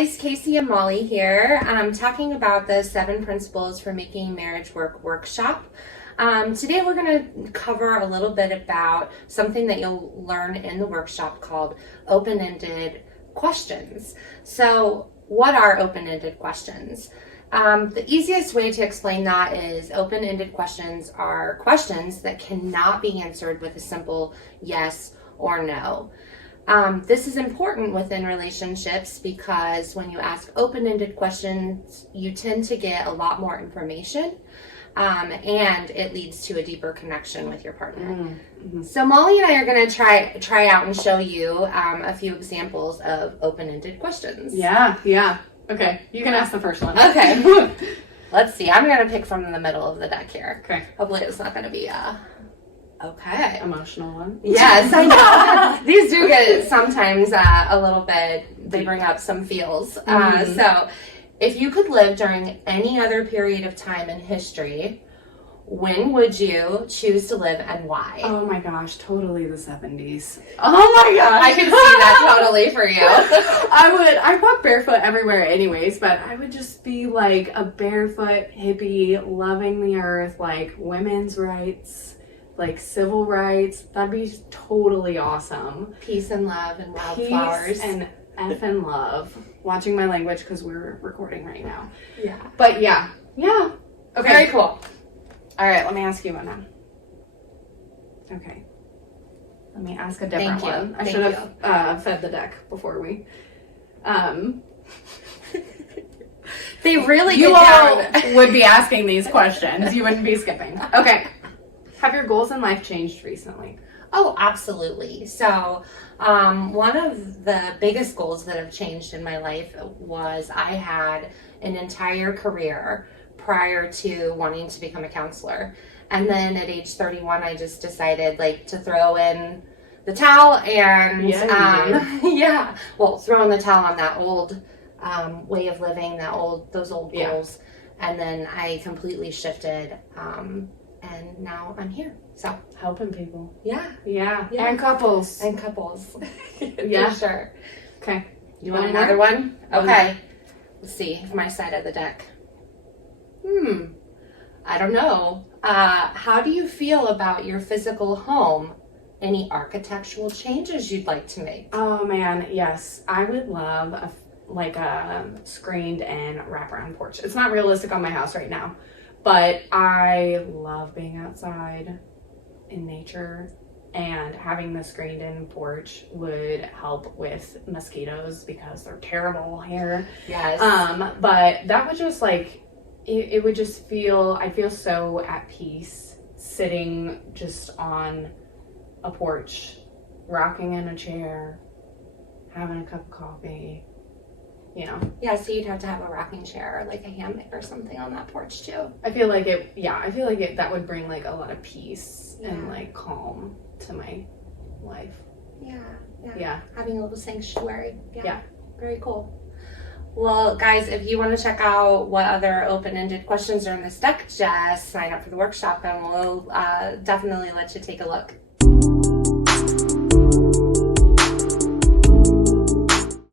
guys, Kacie and Molly here. I'm talking about the 7 Principles for Making Marriage Work workshop. Today we're going to cover a little bit about something that you'll learn in the workshop called open-ended questions. So what are open-ended questions? The easiest way to explain that is open-ended questions are questions that cannot be answered with a simple yes or no. This is important within relationships because when you ask open-ended questions, you tend to get a lot more information, and it leads to a deeper connection with your partner. Mm-hmm. So Molly and I are going to try out and show you a few examples of open-ended questions. Yeah. Okay, you can ask the first one. Okay. Let's see. I'm going to pick from the middle of the deck here. Okay. Hopefully it's not going to be okay. Emotional one. Yes, I know. These do get sometimes a little bit, they bring up some feels. Mm-hmm. So if you could live during any other period of time in history, when would you choose to live and why? Oh my gosh, totally the 70s. Oh my gosh. I could see that totally for you. I walk barefoot everywhere anyways, but I would just be like a barefoot hippie, loving the earth, like women's rights, like civil rights. That'd be totally awesome. Peace and love and wildflowers. Peace and effing love. Watching my language because we're recording right now. Yeah. But yeah. Okay. Very cool. All right, let me ask you one now. Okay. Let me ask a different one. I should have fed the deck before we. They really You get all down. would be asking these questions. You wouldn't be skipping. Okay. Have your goals in life changed recently? Oh, absolutely. So one of the biggest goals that have changed in my life was I had an entire career prior to wanting to become a counselor. And then at age 31, I just decided to throw in the towel and throw in the towel on that old way of living, those old goals. And then I completely shifted and now I'm here. So helping people. Yeah. And couples. Yeah. For sure. Okay. You want another one? Okay. Let's see. My side of the deck. I don't know. How do you feel about your physical home? Any architectural changes you'd like to make? Oh man, yes. I would love a screened-in wraparound porch. It's not realistic on my house right now, but I love being outside in nature, and having the screened-in porch would help with mosquitoes because they're terrible here. Yes. But that would just it would just I feel so at peace sitting just on a porch, rocking in a chair, having a cup of coffee, Yeah, so you'd have to have a rocking chair or like a hammock or something on that porch too. I feel like that would bring a lot of peace and calm to my life. Yeah. Having a little sanctuary. Yeah. Very cool. Well, guys, if you want to check out what other open-ended questions are in this deck, just sign up for the workshop and we'll definitely let you take a look.